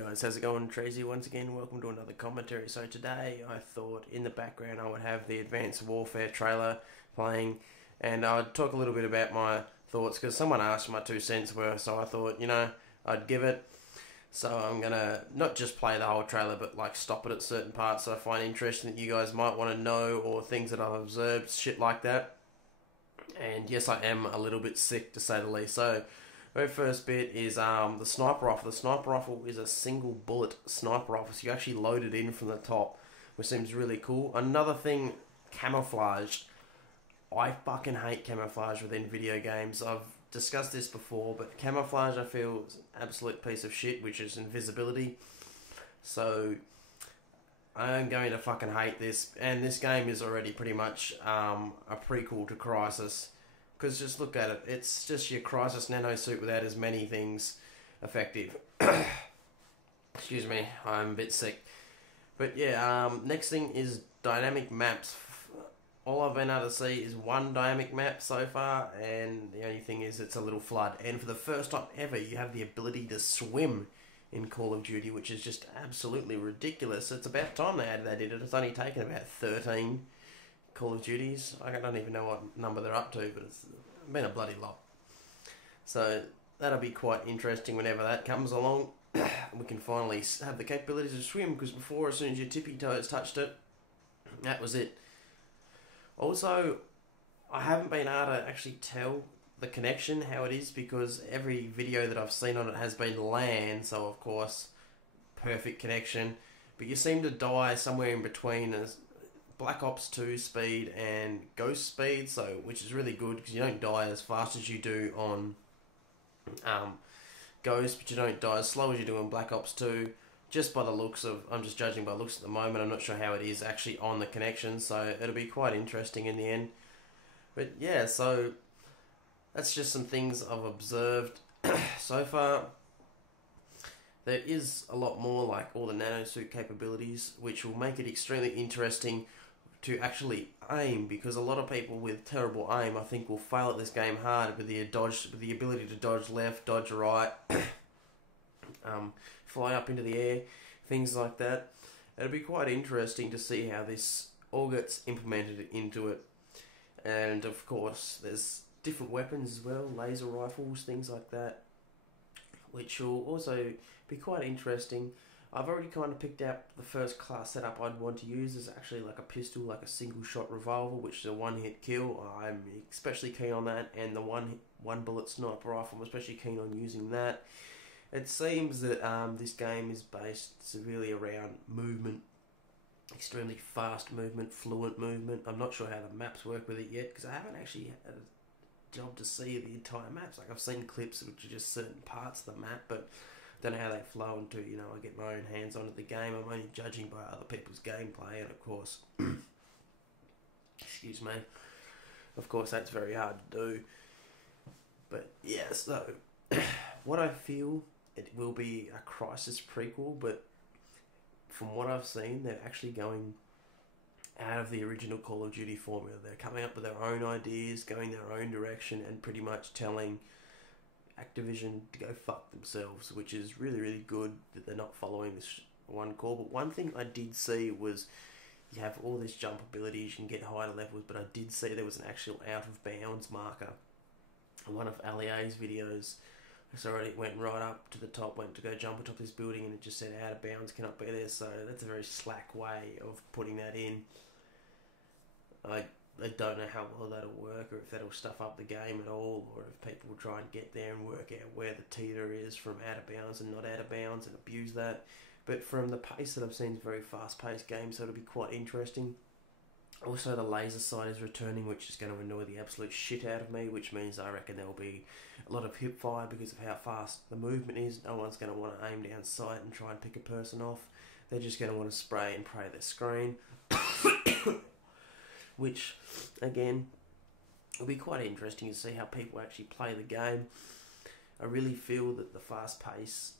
guys, how's it going? Tracy once again, welcome to another commentary. So today I thought in the background I would have the Advanced Warfare trailer playing, and I'd talk a little bit about my thoughts because someone asked my 2 cents worth, so I thought, I'd give it. So I'm gonna not just play the whole trailer, but like stop it at certain parts that I find interesting that you guys might want to know, or things that I've observed, shit like that. And yes, I am a little bit sick to say the least. So very first bit is the sniper rifle. The sniper rifle is a single bullet sniper rifle, so you actually load it in from the top, which seems really cool. Another thing, camouflage. I fucking hate camouflage within video games. I've discussed this before, but camouflage I feel is an absolute piece of shit, which is invisibility. So I'm going to fucking hate this, and this game is already pretty much a prequel to Crisis. Because just look at it, it's just your Crisis nano suit without as many things effective. Excuse me, I'm a bit sick. But yeah, next thing is dynamic maps. All I've been able to see is one dynamic map so far, and the only thing is it's a little flood. And for the first time ever, you have the ability to swim in Call of Duty, which is just absolutely ridiculous. It's about time they did it. It's only taken about 13 Call of Duties. I don't even know what number they're up to, but it's been a bloody lot. So that'll be quite interesting whenever that comes along. We can finally have the capability to swim, because before, as soon as your tippy toes touched it, that was it. Also, I haven't been able to actually tell the connection, how it is, because every video that I've seen on it has been LAN, so of course, perfect connection. But you seem to die somewhere in between Black Ops 2 speed and Ghost speed, so which is really good because you don't die as fast as you do on Ghost, but you don't die as slow as you do on Black Ops 2. Just by the looks of, I'm just judging by looks at the moment. I'm not sure how it is actually on the connection, so it'll be quite interesting in the end. But yeah, so that's just some things I've observed so far. There is a lot more, like all the nanosuit capabilities, which will make it extremely interesting to actually aim, because a lot of people with terrible aim, I think, will fail at this game hard with the ability to dodge left, dodge right, fly up into the air, things like that. It'll be quite interesting to see how this all gets implemented into it. And of course, there's different weapons as well, laser rifles, things like that, which will also be quite interesting. I've already kind of picked out the first class setup I'd want to use is actually like a pistol, like a single shot revolver, which is a one-hit kill. I'm especially keen on that, and the one bullet sniper rifle, I'm especially keen on using that. It seems that this game is based severely around movement, extremely fast movement, fluent movement. I'm not sure how the maps work with it yet, because I haven't actually had a job to see the entire maps. Like, I've seen clips which are just certain parts of the map, but don't know how they flow until, I get my own hands on at the game. I'm only judging by other people's gameplay, and of course, excuse me, of course that's very hard to do. But yeah, so what I feel, it will be a Crisis prequel, but from what I've seen, they're actually going out of the original Call of Duty formula. They're coming up with their own ideas, going their own direction, and pretty much telling Activision to go fuck themselves, which is really, really good that they're not following this one call. But one thing I did see was you have all this jump abilities, you can get higher levels, but I did see there was an actual out of bounds marker on one of Alia's videos. So it went right up to the top, went to go jump atop this building, and it just said out of bounds, cannot be there. So that's a very slack way of putting that in. I don't know how well that'll work, or if that'll stuff up the game at all, or if people will try and get there and work out where the teeter is from out of bounds and not out of bounds and abuse that. But from the pace that I've seen, it's a very fast-paced game, so it'll be quite interesting. Also, the laser sight is returning, which is going to annoy the absolute shit out of me, which means I reckon there will be a lot of hip fire because of how fast the movement is. No one's going to want to aim down sight and try and pick a person off. They're just going to want to spray and pray their screen. Which, again, will be quite interesting to see how people actually play the game. I really feel that the fast-paced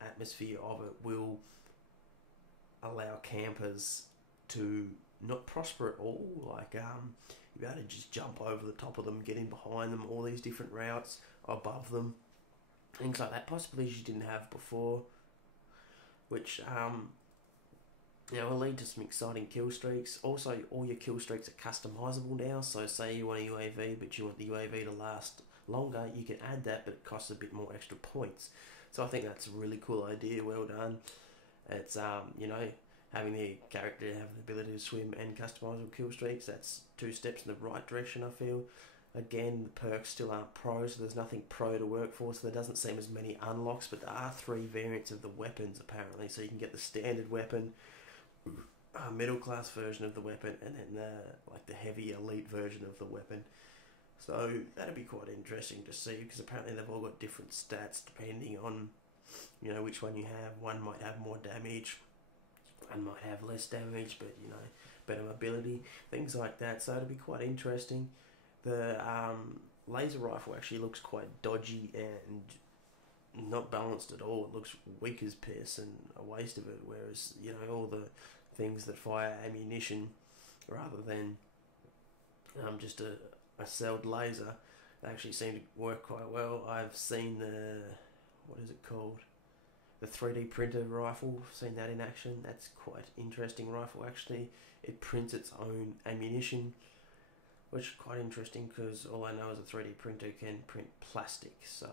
atmosphere of it will allow campers to not prosper at all. Like, you'll be able to just jump over the top of them, get in behind them, all these different routes above them, things like that, possibilities you didn't have before. which will lead to some exciting kill streaks. Also, all your kill streaks are customizable now. So, say you want a UAV, but you want the UAV to last longer, you can add that, but it costs a bit more extra points. So, I think that's a really cool idea. Well done. It's having the character have the ability to swim and customizable kill streaks. That's 2 steps in the right direction, I feel. Again, the perks still aren't pro, so there's nothing pro to work for, so there doesn't seem as many unlocks, but there are 3 variants of the weapons apparently. So you can get the standard weapon, a middle class version of the weapon, and then the heavy elite version of the weapon. So that'd be quite interesting to see, because apparently they've all got different stats depending on which one you have. One might have more damage, one might have less damage, but better mobility, things like that. So it'll be quite interesting. The laser rifle actually looks quite dodgy and not balanced at all. It looks weak as piss and a waste of it, whereas all the things that fire ammunition rather than just a celled laser, they actually seem to work quite well. I've seen what is it called? The 3D printer rifle, seen that in action. That's quite interesting rifle actually. It prints its own ammunition, which is quite interesting, because all I know is a 3D printer can print plastic, so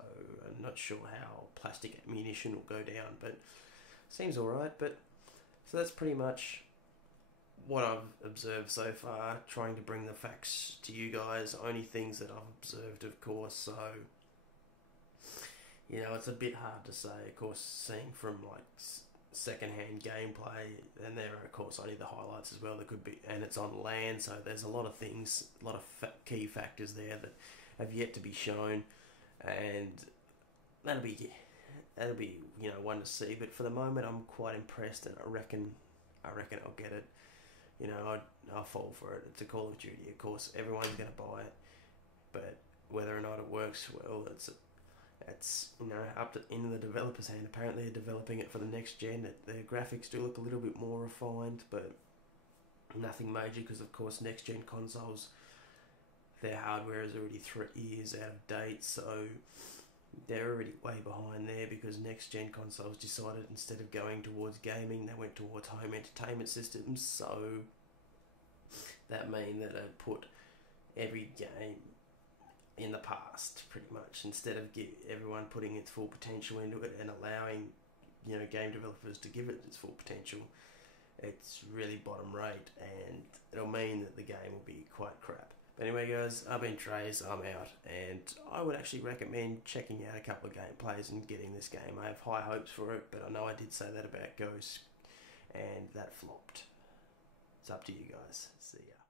I'm not sure how plastic ammunition will go down, but seems alright. But so that's pretty much what I've observed so far, trying to bring the facts to you guys, only things that I've observed, of course. So it's a bit hard to say, of course, seeing from second-hand gameplay, and there are of course only the highlights as well that could be, and it's on land, so there's a lot of things, a lot of key factors there that have yet to be shown, and that'll be one to see. But for the moment, I'm quite impressed, and I reckon I'll get it. I'll fall for it. It's a Call of Duty, of course. Everyone's going to buy it, but whether or not it works well, it's up to in the developer's hand. Apparently they're developing it for the next gen. Their graphics do look a little bit more refined, but nothing major, because of course next gen consoles, their hardware is already 3 years out of date, so they're already way behind there, because next gen consoles decided instead of going towards gaming, they went towards home entertainment systems. So that means that they put every game in the past, pretty much, instead of everyone putting its full potential into it and allowing game developers to give it its full potential. It's really bottom rate, and it'll mean that the game will be quite crap. But anyway guys, I've been Trace, I'm out, and I would actually recommend checking out a couple of gameplays and getting this game. I have high hopes for it, but I know I did say that about Ghost, and that flopped. It's up to you guys. See ya.